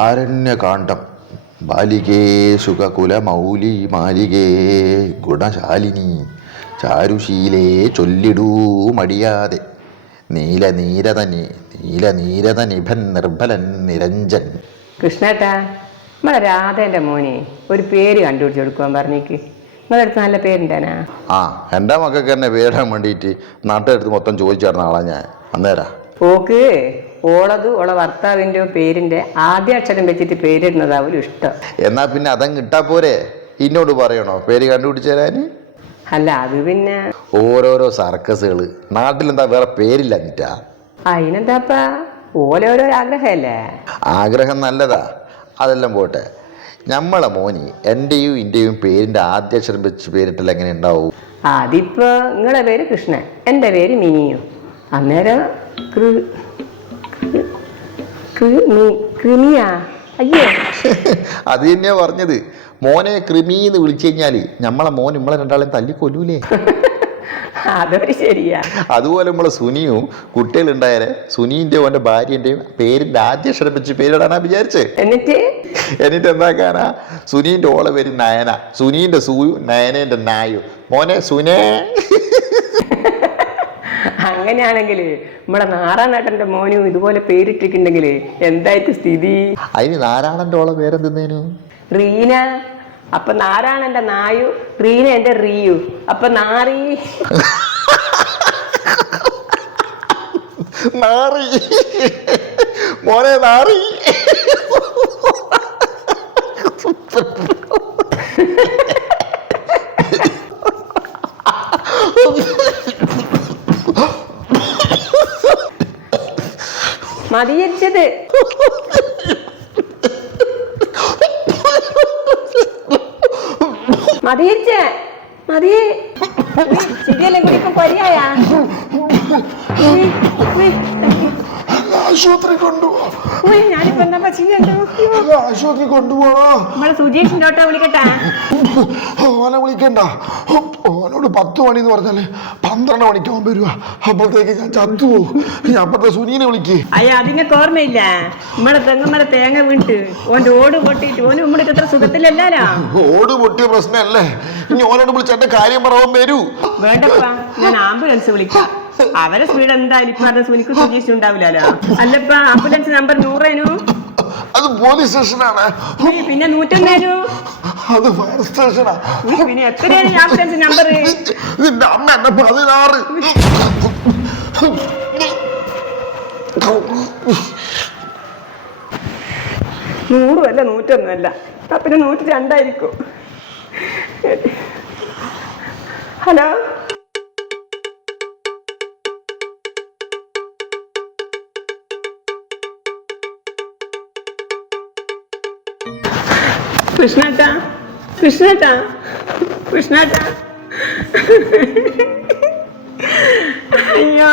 ആരണ്യകാണ്ഡം. ബാലികേ സുഖകുലമൗലി മാലികേ ഗുണശാലിനി ചാരുശീലേ ചൊല്ലിടൂ മടിയാതെ നീലനീരത നിഭൻ നിർഭലൻ നിരഞ്ജൻ. കൃഷ്ണേട്ടാ, നമ്മളെ രാധേന്റെ മോനെ ഒരു പേര് കണ്ടുപിടിച്ച് കൊടുക്കുവാൻ പറഞ്ഞേക്ക്. നിങ്ങളടുത്ത് നല്ല പേരുണ്ടാനാ? എൻ്റെ മക്കൾക്ക് തന്നെ പേരിടാൻ വേണ്ടിയിട്ട് നാട്ടിലെടുത്ത് മൊത്തം ചോദിച്ചായിരുന്ന ആളാ ഞാൻ അന്നേരാ. ഓക്ക് ഓളത് ഓളെ ഭർത്താവിൻ്റെ പേരിന്റെ ആദ്യ അക്ഷരം വെച്ചിട്ട് പേരിടുന്നതാവും ഇഷ്ടം. എന്നാ പിന്നെ അതങ്ങ് കിട്ടാ പോരെ? ഇന്നോട് പറയണോ പേര് കണ്ടുപിടിച്ചു തരാന്? അല്ല, അത് പിന്നെ ഓരോരോ സർക്കസുകള് നാട്ടിലെന്താ വേറെ പേരില്ല എന്നിട്ടാ? അതിനെന്താപ്പാ, ഓരോരോ ആഗ്രഹമല്ലേ? ആഗ്രഹം നല്ലതാ, അതെല്ലാം പോട്ടെ. നമ്മളെ മോനി എൻ്റെയും ഇന്റെയും പേരിന്റെ ആദ്യ അക്ഷരം വെച്ച് പേരിട്ടല്ല എങ്ങനെ ഉണ്ടാവും? അതിപ്പോ നിങ്ങളെ പേര് കൃഷ്ണൻ, എൻ്റെ പേര് മിനിയും. അന്നേരം കൃമിയാ? അയ്യോ, അത് തന്നെയാ പറഞ്ഞത്. മോനെ കൃമീന്ന് വിളിച്ചു കഴിഞ്ഞാല് നമ്മളെ മോൻ നമ്മളെ രണ്ടാളെയും തല്ലിക്കൊല്ലൂലേ? അതൊരു ശരിയാ. അതുപോലെ നമ്മളെ സുനിയും കുട്ടികളുണ്ടായാലേ സുനീന്റെയും അവന്റെ ഭാര്യന്റെയും പേരിന്റെ ആദ്യ അക്ഷരം വെച്ച് പേരിടാനാ വിചാരിച്ചേ. എന്നിട്ട് എന്താക്കാനാ? സുനീന്റെ ഓളെ പേര് നയന, സുനീന്റെ സൂയു, നയനേന്റെ നായു. മോനെ സുനേ. അങ്ങനെയാണെങ്കിൽ നമ്മുടെ നാരായണേട്ടന്റെ മോനും ഇതുപോലെ പേരിട്ടിട്ടുണ്ടെങ്കിൽ എന്തായിട്ട് സ്ഥിതി? അതിന് നാരായണന്റെ ഓളെ പേരെന്തിന്നേനു? റീന. അപ്പൊ നാരായണന്റെ നായു, റീന എന്റെ റിയു, അപ്പൊ നാറി. നാറി മോനെ നാറി. മതിയരിച്ചത്. മതിയരിച്ച മതി. ശരിയല്ലേ കുടിക്കും പരിയായ? ആശുപത്രി കൊണ്ടുപോവാ. ഞാനിപ്പോ എന്താ ചെയ്യണ്ടോ? ആശുപത്രി കൊണ്ടുപോവാ. നമ്മളെ സുജേഷിന്റെ ഓട്ടോ വിളിക്കട്ടെ? ഓനെ വിളിക്കണ്ട. ഓനോട് 10 മണി എന്ന് പറഞ്ഞാല് 12 മണിക്കാവുമ്പോ വരുക. അപ്പോഴത്തേക്ക് ഞാൻ ചത്തുപോകും. ഞാൻ അപ്പത്തെ സുനീനെ വിളിക്ക്. അയ്യ, അതിനൊക്കെ ഓർമ്മയില്ല. നമ്മളെ തെങ്ങന്മാരെ തേങ്ങ വീണിട്ട് ഓന്റെ ഓട് പൊട്ടിയിട്ട് ഓന് നമ്മുടെ എത്ര സുഖത്തിലല്ലോ. ഓട് പൊട്ടിയ പ്രശ്നമല്ലേ? ഇനി ഓനോട് വിളിച്ച എന്റെ കാര്യം പറയാൻ വരൂ. വേണ്ടപ്പാ, ഞാൻ ആംബുലൻസ് വിളിക്കാം. അവരെ സ്പീഡ് എന്തായാലും ഇപ്പൊ അത് സുനിക്ക് സുജീഷിണ്ടാവില്ലല്ലോ. അല്ലപ്പാ, ആംബുലൻസ് നമ്പർ 100. അത് പോലീസ് സ്റ്റേഷനാണ്. പിന്നെ 101. അത് ഫയർ സ്റ്റേഷനാ. പിന്നെ എത്രയാണ് ആംബുലൻസ് നമ്പർ? നിന്റെ അമ്മ എന്നെ 16. 100 അല്ല, 101 അല്ല, പിന്നെ 102 ആയിരിക്കും. ഹലോ, കൃഷ്ണേട്ടാ, കൃഷ്ണേട്ടാ, കൃഷ്ണേട്ടാ. അയ്യോ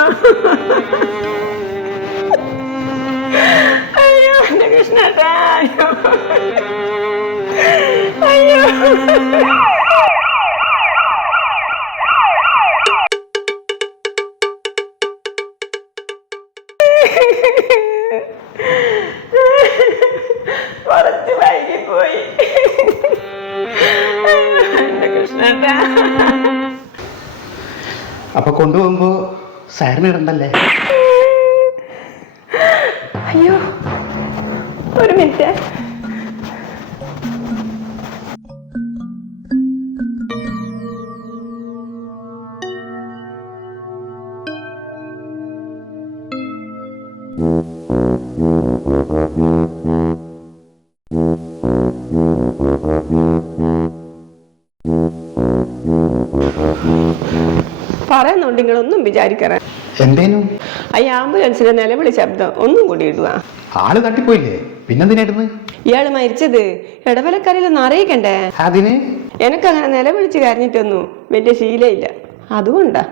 അയ്യോ, എന്റെ കൃഷ്ണേട്ടാ. അയ്യോ അയ്യോ. കുറച്ച് വൈകിപ്പോയി. അപ്പൊ കൊണ്ടുപോകുമ്പോ സാറിന് ഇടണ്ടല്ലേ? അയ്യോ, ഒരു മിനിറ്റ്. പറയുന്നുണ്ട്, നിങ്ങളൊന്നും വിചാരിക്കറ. എന്തേനും? ഈ ആംബുലൻസിന്റെ നിലവിളി ശബ്ദം ഒന്നും കൂടി ഇടുക. ആള് തട്ടിപ്പോയില്ലേ? പിന്നെന്തിനായിരുന്നു ഇയാള് മരിച്ചത്? ഇടവലക്കരയിലൊന്നും അറിയിക്കണ്ടേ? അതിന് എനക്കങ്ങനെ നിലവിളിച്ച് കരഞ്ഞിട്ടൊന്നും വലിയ ശീലയില്ല, അതുകൊണ്ടാ.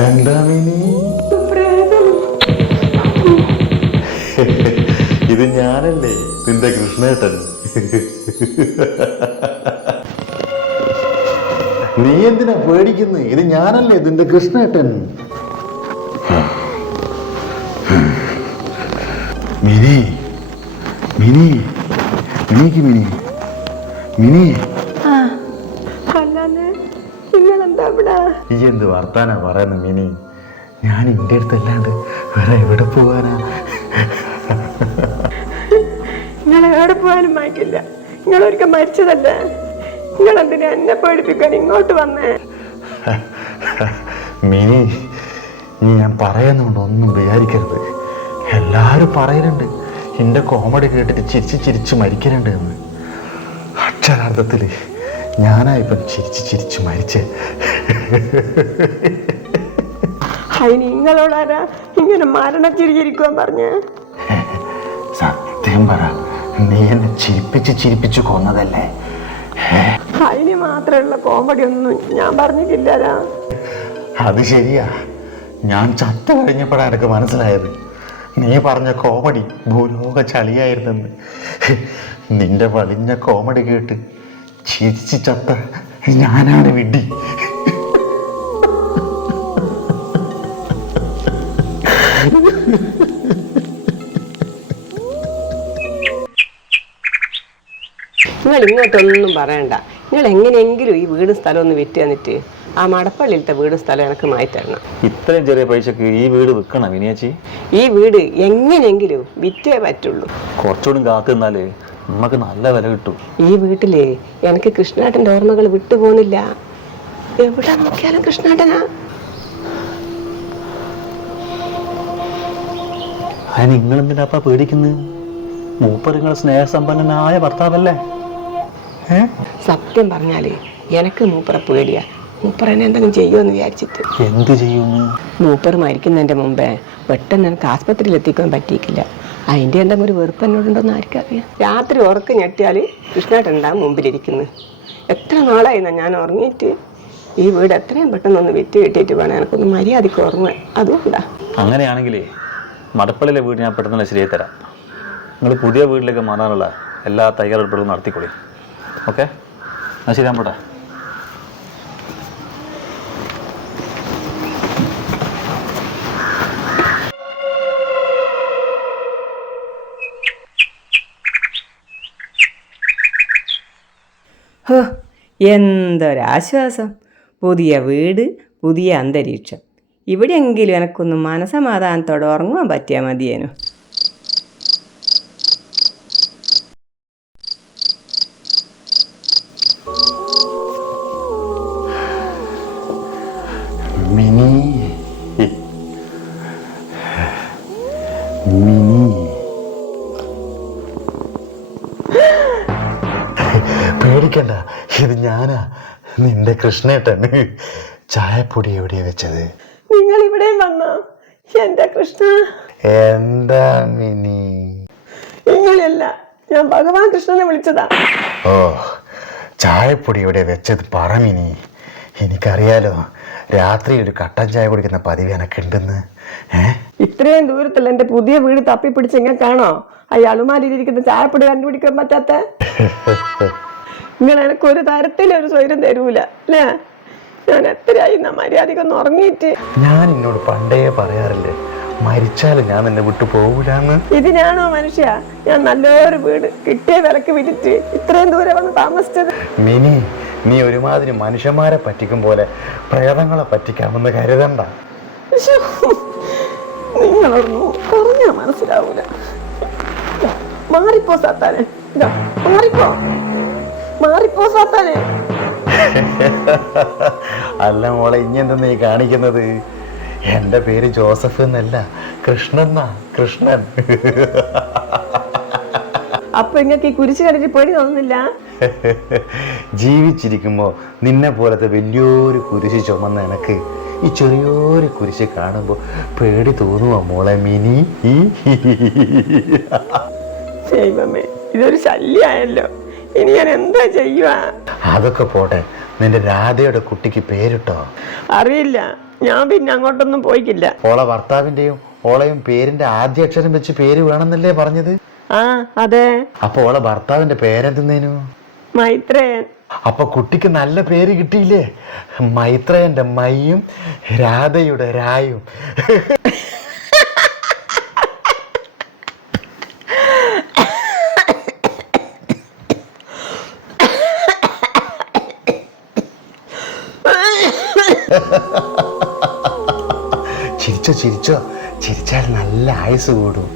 എന്താ മിനി? ഇത് ഞാനല്ലേ നിന്റെ കൃഷ്ണേട്ടൻ. നീ എന്തിനാ പേടിക്കുന്നത്? ഇത് ഞാനല്ലേ നിന്റെ കൃഷ്ണേട്ടൻ. മിനി മിനി മിനിക്ക് മിനി മിനി ഈ എന്ത് വർത്താനാ പറയുന്ന മിനി? ഞാൻ എൻ്റെ അടുത്തല്ലാണ്ട് വേറെ എവിടെ പോവാനാ? നിങ്ങൾ എവിടെ പോകാനും വായിക്കില്ല. നിങ്ങൾ ഒരിക്കൽ മരിച്ചതല്ലേ. നിങ്ങൾ എന്തിനാ എന്നെ പേടിപ്പിക്കാൻ ഇങ്ങോട്ട് വന്നേ? മിനി, നീ ഞാൻ പറയുന്നുണ്ട്, ഒന്നും വിചാരിക്കരുത്. എല്ലാവരും പറയുന്നുണ്ട് എൻ്റെ കോമഡി കേട്ടിട്ട് ചിരിച്ച് ചിരിച്ച് മരിക്കലുണ്ട് എന്ന്. അക്ഷരാർത്ഥത്തിൽ ഞാനായിപ്പം ചിരിച്ച് ചിരിച്ച് മരിച്ചേ. അതിന് നിങ്ങളോടാരാ ഇങ്ങനെ മരണച്ചിരിക്കാൻ പറഞ്ഞ? സത്യം പറ, നീ എന്നെ ചിരിപ്പിച്ച് ചിരിപ്പിച്ച് കൊന്നതല്ലേ? അതിന് മാത്രമുള്ള കോമഡി ഒന്നും ഞാൻ പറഞ്ഞിട്ടില്ലരാ. അത് ശരിയാ, ഞാൻ ചത്ത കഴിഞ്ഞപ്പോഴാണ് എനിക്ക് മനസ്സിലായത് നീ പറഞ്ഞ കോമഡി ഭൂലോക ചളിയായിരുന്നെന്ന്. നിന്റെ വലിഞ്ഞ കോമഡി കേട്ട് ചിരിച്ച് ചത്ത ഞാനാണ് വിഡ്ഢി. നിങ്ങൾ ഇങ്ങോട്ടൊന്നും പറയണ്ട. നിങ്ങൾ എങ്ങനെയെങ്കിലും ഈ വീടും സ്ഥലം ഒന്ന് വിറ്റ് തന്നിട്ട് ആ മടപ്പള്ളിയിലത്തെ വീടും സ്ഥലം എനിക്ക് മാറ്റിത്തരണം. ഇത്രയും ചെറിയ പൈസക്ക് ഈ വീട് വിൽക്കണം വിനിയേച്ചി? ഈ വീട് എങ്ങനെയെങ്കിലും വിറ്റേ പറ്റുള്ളൂ. കുറച്ചുകൂടി കാത്തു നിന്നാലേ നമുക്ക് നല്ല വില കിട്ടും. ഈ വീട്ടില് എനിക്ക് കൃഷ്ണേട്ടൻ്റെ ഓർമ്മകൾ വിട്ടുപോകുന്നില്ല. എവിടെ നോക്കിയാലും കൃഷ്ണേട്ടനാ. അതിന് നിങ്ങളെന്തിനാ പേടിക്കുന്നത്? മൂപ്പർ സ്നേഹസമ്പന്നനായ ഭർത്താവല്ലേ? സത്യം പറഞ്ഞാല് എനിക്ക് മൂപ്പറെ പേടിയാ. മൂപ്പർ എന്നെ എന്തെങ്കിലും ചെയ്യുമെന്ന് വിചാരിച്ചിട്ട്. എന്ത് ചെയ്യുന്നു? മൂപ്പർ മരിക്കുന്നതിന്റെ മുമ്പേ പെട്ടെന്ന് എനിക്ക് ആസ്പത്രിയിൽ എത്തിക്കാൻ പറ്റിയിട്ടില്ല. അതിന്റെ എന്തെങ്കിലും ഒരു വെറുപ്പ് എന്നോടുണ്ടോന്ന് ആർക്കറിയാം. രാത്രി ഉറക്കം ഞെട്ടിയാല് കൃഷ്ണേട്ടൻ ഉണ്ടാവും മുമ്പിലിരിക്കുന്നു. എത്ര നാളായിരുന്നു ഞാൻ ഉറങ്ങിയിട്ട്. ഈ വീട് എത്രയും പെട്ടെന്നൊന്ന് വിറ്റ് കിട്ടിയിട്ട് വേണം എനിക്കൊന്ന് മര്യാദയ്ക്ക് ഓർമ്മ. അതുകൊണ്ടാ. അങ്ങനെയാണെങ്കിലേ മടപ്പള്ളിയിലെ വീട് ഞാൻ പെട്ടെന്ന് ശരിയായി തരാം. നിങ്ങൾ പുതിയ വീട്ടിലേക്ക് മാറാനുള്ള എല്ലാ തയ്യാറെടുപ്പുകളും നടത്തിക്കൊള്ളി. ഓക്കെ, എന്നാൽ ശരി, ഞാൻ പോട്ടെ. എന്തൊരാശ്വാസം. പുതിയ വീട്, പുതിയ അന്തരീക്ഷം. ഇവിടെയെങ്കിലും എനക്കൊന്ന് മനസമാധാനത്തോടെ ഉറങ്ങാൻ പറ്റിയാൽ മതിയേനു. മിനി മിനി പേടിക്കണ്ട, ഇത് ഞാനാ നിന്റെ കൃഷ്ണേട്ടൻ. ചായപ്പൊടി എവിടെയാ വെച്ചത്? നിങ്ങൾ ഇവിടെയും വന്നോ എന്റെ കൃഷ്ണ? എന്താ മിനി? നിങ്ങളല്ല, ഞാൻ ഭഗവാൻ കൃഷ്ണനെ വിളിച്ചതാ. ഓ, ചായപ്പൊടി എവിടെ വെച്ചത് പറ മിനി. എനിക്കറിയാലോ രാത്രി ഒരു കട്ടൻ ചായ കുടിക്കുന്ന പതിവ് എനക്കുണ്ടെന്ന്. ഇത്രയും ദൂരത്തല്ല എന്റെ പുതിയ വീട് തപ്പിപ്പിടിച്ച് ഇങ്ങനെ കാണോ അയാളുമാരിയിരിക്കുന്ന ചായപ്പൊടി കണ്ടുപിടിക്കാൻ പറ്റാത്ത? നിങ്ങൾ എനിക്ക് ഒരു തരത്തിലൊരു സ്വൈരം തരൂല അല്ലേ? ഞാൻ എത്രയായി മര്യാദക്കൊന്ന് ഉറങ്ങിയിട്ട്. ഞാൻ എന്നോട് പണ്ടേ പറയാറില്ലേ, മരിച്ചാലും ഞാൻ നിന്നെ വിട്ടു പോകൂലെന്ന്. ഇതിനാണോ മനുഷ്യ ഞാൻ നല്ലൊരു വീട് കിട്ടിയ വിലക്ക് വിറ്റിട്ട് ഇത്രയും ദൂരെ വന്ന് താമസിച്ചത്? മിനി, നീ ഒരുമാതിരി മനുഷ്യന്മാരെ പറ്റിക്കും പോലെ പ്രേതങ്ങളെ പറ്റിക്കാമെന്ന് കരുതണ്ട. നിങ്ങളൊന്നും പറഞ്ഞാ മനസ്സിലാവൂല. മാറിപ്പോ സാത്താനെ, മാറിപ്പോ മാറിപ്പോ സാത്താനെ. അല്ല മോളെ, ഇനി എന്താ നീ കാണിക്കുന്നത്? എന്റെ പേര് ജോസഫ് എന്നല്ല, കൃഷ്ണൻ. കൃഷ്ണൻ. അപ്പൊ ഇങ്ങക്ക് ഈ കുരിശ് കണ്ടിട്ട് പേടി തോന്നുന്നില്ല? ജീവിച്ചിരിക്കുമ്പോ നിന്നെ പോലത്തെ വലിയൊരു കുരിശ് ചുമന്ന എനക്ക് ഈ ചെറിയൊരു കുരിശ് കാണുമ്പോ പേടി തോന്നുവാ മോളെ മിനി. ദൈവമേ, ഇതൊരു ശല്യായല്ലോ. ഇനി ഞാൻ എന്താ ചെയ്യുക? അതൊക്കെ പോട്ടെ, നിന്റെ രാധയുടെ കുട്ടിക്ക് പേരിട്ടോ? അറിയില്ല, ഞാൻ പിന്നെ അങ്ങോട്ടൊന്നും പോയിക്കില്ല. ഓളെ ഭർത്താവിന്റെയും ഓളെയും പേരിന്റെ ആദ്യ അക്ഷരം വെച്ച് പേര് വേണമെന്നല്ലേ പറഞ്ഞത്? ആ അതെ. അപ്പൊ ഓളെ ഭർത്താവിന്റെ പേരെന്തിന്നേനു? മൈത്രേയൻ. അപ്പൊ കുട്ടിക്ക് നല്ല പേര് കിട്ടിയില്ലേ? മൈത്രേയന്റെ മയ്യും രാധയുടെ രായും. ചിരിച്ചോ ചിരിച്ചോ, ചിരിച്ചാൽ നല്ല ആയുസ് കൂടും.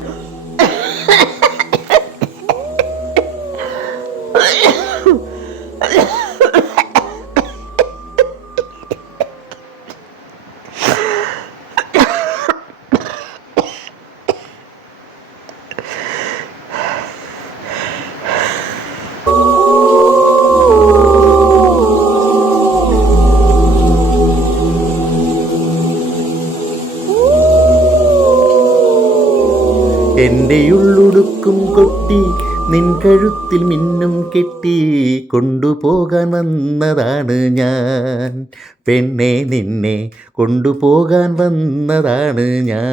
എൻ്റെ ഉള്ളുടുക്കും കൊട്ടി നിൻ കഴുത്തിൽ മിന്നും കെട്ടി കൊണ്ടുപോകാൻ വന്നതാണ് ഞാൻ പെണ്ണെ, നിന്നെ കൊണ്ടുപോകാൻ വന്നതാണ് ഞാൻ.